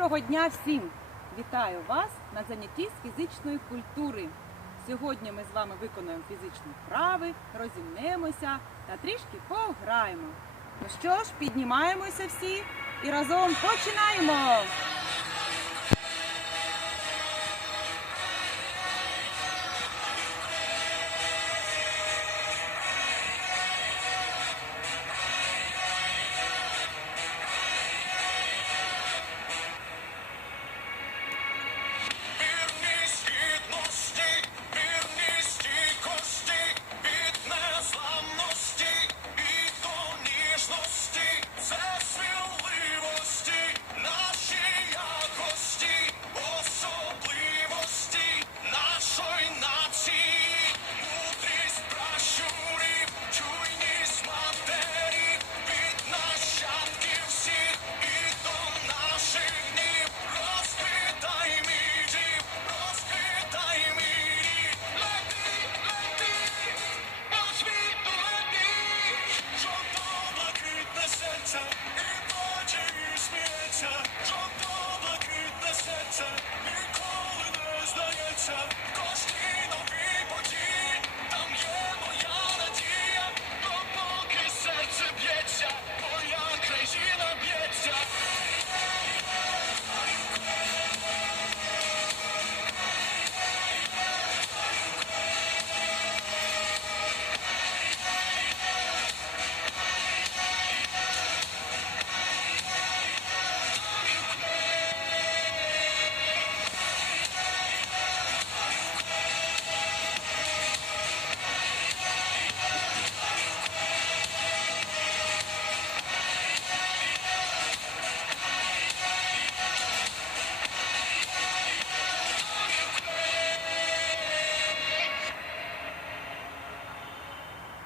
Доброго дня всім! Вітаю вас на занятті з фізичної культури. Сьогодні ми з вами виконуємо фізичні вправи, розімнемося та трішки пограємо. Ну що ж, піднімаємося всі і разом починаємо!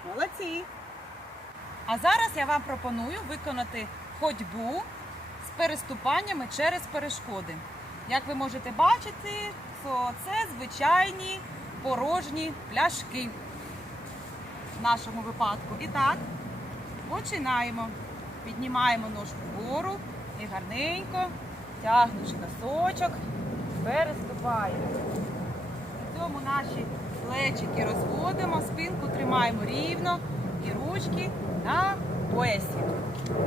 Молодці! А зараз я вам пропоную виконати ходьбу з переступаннями через перешкоди. Як ви можете бачити, то це звичайні порожні пляшки в нашому випадку. І так, починаємо. Піднімаємо ножку вгору і гарненько, тягнучи носочок, переступаємо. При цьому наші плечики розводимо, спинку тримаємо рівно і ручки на поясі.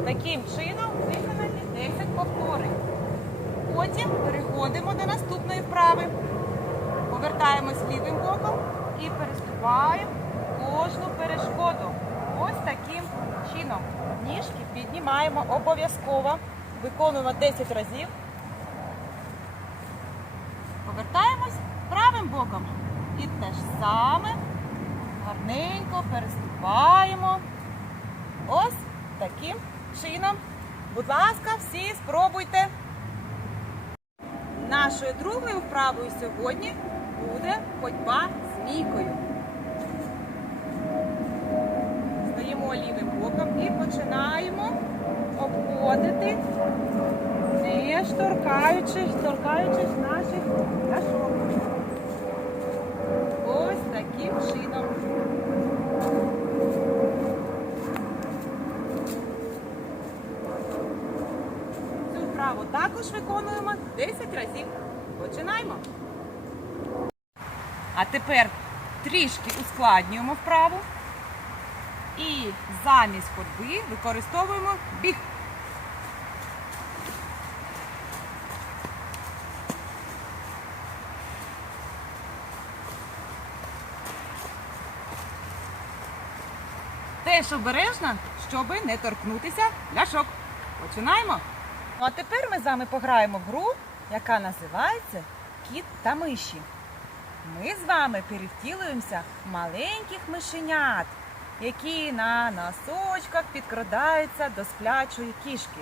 Таким чином виконані 10 повторень. Потім переходимо до наступної вправи. Повертаємось лівим боком і переступаємо кожну перешкоду. Ось таким чином. Ніжки піднімаємо обов'язково. Виконуємо 10 разів. Повертаємось правим боком. І те ж саме гарненько переступаємо. Ось таким чином. Будь ласка, всі спробуйте. Нашою другою вправою сьогодні буде ходьба змійкою. Стоїмо лівим боком і починаємо обходити, не торкаючись, торкаючись наших ляшок. Таким чином. Цю вправу також виконуємо 10 разів. Починаємо. А тепер трішки ускладнюємо вправу. І замість ходьби використовуємо біг. Теж обережно, щоб не торкнутися ляшок. Починаємо. Ну а тепер ми з вами пограємо в гру, яка називається Кіт та миші. Ми з вами перевтілуємося маленьких мишенят, які на носочках підкрадаються до сплячої кішки.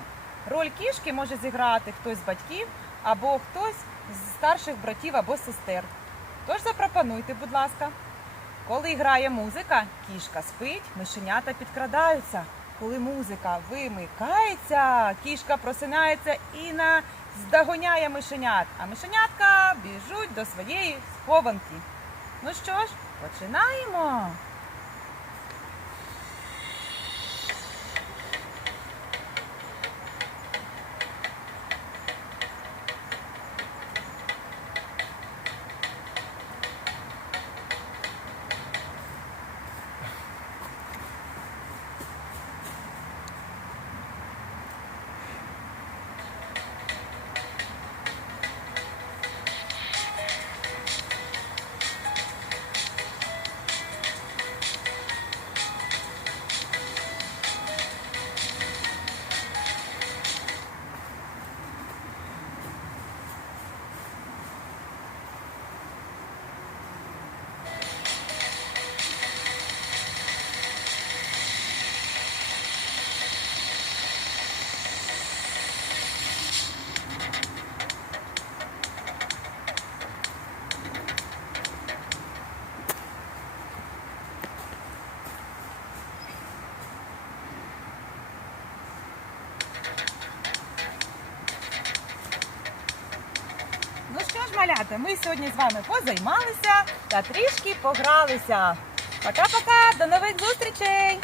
Роль кішки може зіграти хтось з батьків або хтось з старших братів або сестер. Тож запропонуйте, будь ласка. Коли грає музика, кішка спить, мишенята підкрадаються. Коли музика вимикається, кішка просинається і наздогоняє мишенят, а мишенятка біжуть до своєї схованки. Ну що ж, починаємо. Ж, малята, ми сьогодні з вами позаймалися та трішки погралися. Пока-пока, до нових зустрічей!